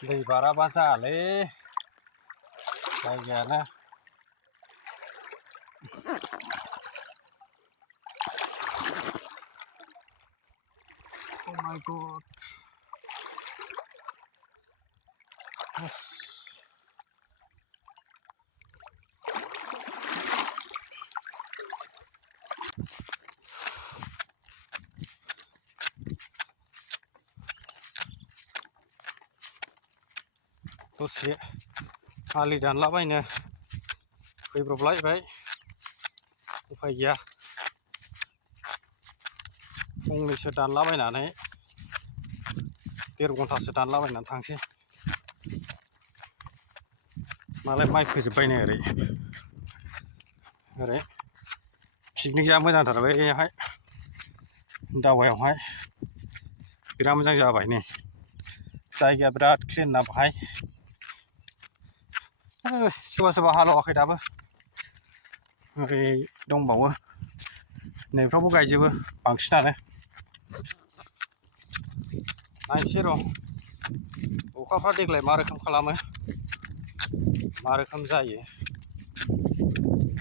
Di para pasale. Kayaknya. Oh my god. Yes. दसे आलि दानलाबायनो फैब्रबलायबाय उफाय गैया फंनैसो दानलाबायनानै 1.5 घन्टासो दानलाबायनानै थांसै मालाय माइ फोजोबबाय नै ओरै पिकनिक जा मोजांथारबाय बेहाय दावायावहाय बिराद मोजां जाबाय नै जायगाया बिराद क्लिन ना बाहाय सोरबा हालेवाखै दाबो ओरै दंबावो नैफ्रावबो गायजोबो बांसिनानो नायसै र' अखाफ्रा देग्लाय मा रोखोम खालामो मा रोखोम जायो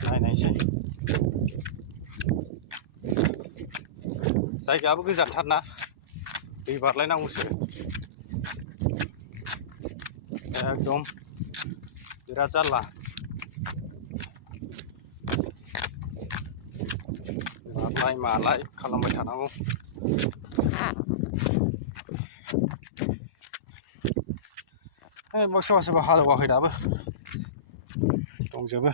नायनायसै जायगायाबो गोजानथारना दै बारलायनांगौसो एकदम बिराद जारला बारलाय मालाय खालामबाय थानांगौ सोरबा हालेवाखै दाबो दंजोबो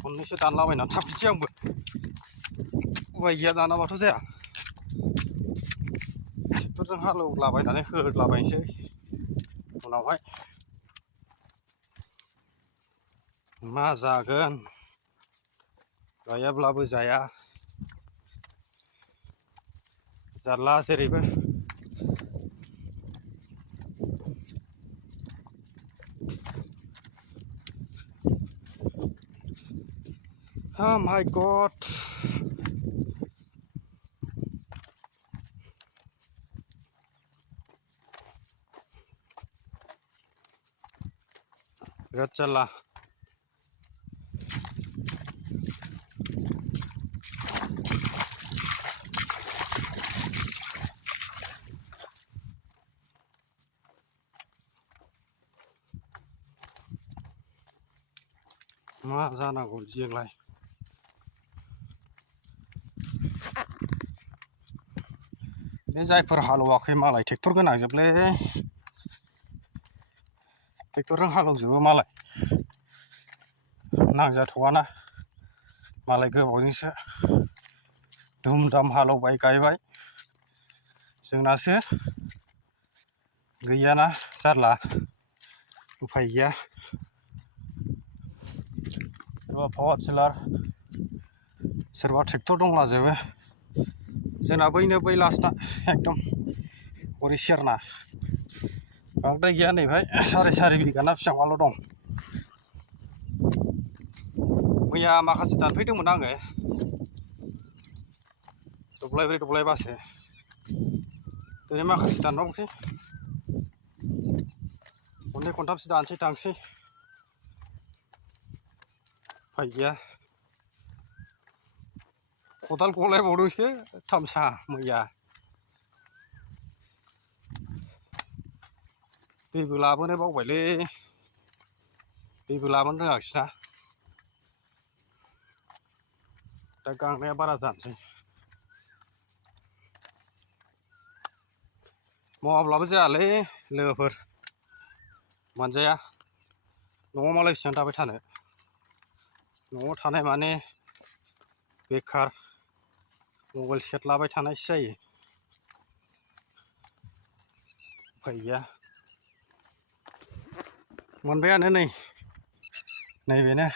खननैसो दानलाबायनानै थाफिनसै आंबो उफाय गैया दानाबाथ' जाया ट्रेक्टरजों हालेवलाबायनानै होलाबायनोसै उनावहाय मा जागोन गायाब्लाबो जाया जारला जेरैबो Oh my god birat jalan मा जानांगौ बिदिजोंलाय बे जायफोर हालेवाखै मालाय ट्रेक्टर गोनांजोबलै ट्रेक्टरजों हालेवजोबो मालाय नांजाथ'वाना मालाय गोबावजोंसो धुम धाम हालेवबाय गायबाय जोंनासो गैयाना जारला उफाय गैया सोरबा पावार टिलार सोरबा ट्रेक्टर दंलाजोबो जोंना बै लास्टना एकदम हरै सेरना बांद्राय गैया नैहाय 4.5 बिगाना बेसेबांल' दं मैया माखासे दानफैदोंमोन आङो दब्लायब्रै दब्लायबासो दिनै माखासे दानबावनोसै खननै खनथामसो दानसै थांसै उफाय गैया खदाल गलायबावदोंसो थामसा मैया दैबो लाबोनो बावबायलै दैबो लाबोनो रोङाखिसैना दा गांनाया बारा जानोसै मावाब्लाबो जायालै लोगोफोर मोनजाया न'आव मालाय बेसेबां थाबाय थानो न'आव थानाय माने बेखार मबाइल सेरलाबाय थानायसो जायो उफाय गैया मोनबायानो नैबेनो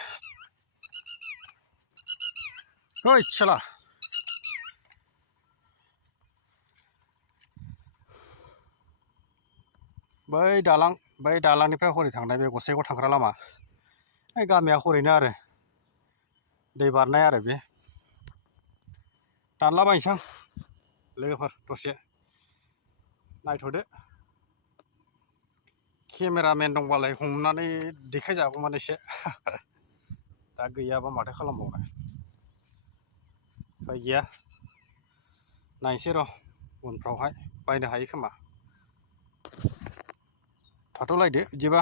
ओइ साला बै दालांनिफ्राय हरै थांनाय बे गसाइगाव थांग्रा लामा गामिया हरैनो आरो दै बारनाय आरो बे दानलाबायनोसै आं लोगोफोर दसे नायथ'दो केमेरामेन दंबालाय हमनानै देखायजागौमोन एसे दा गैयाबा माथो खालामबावनो उफाय गैया नायनोसै र' उनफ्रावहाय बायनो हायो खोमा थाथ'लायदो बिदिबा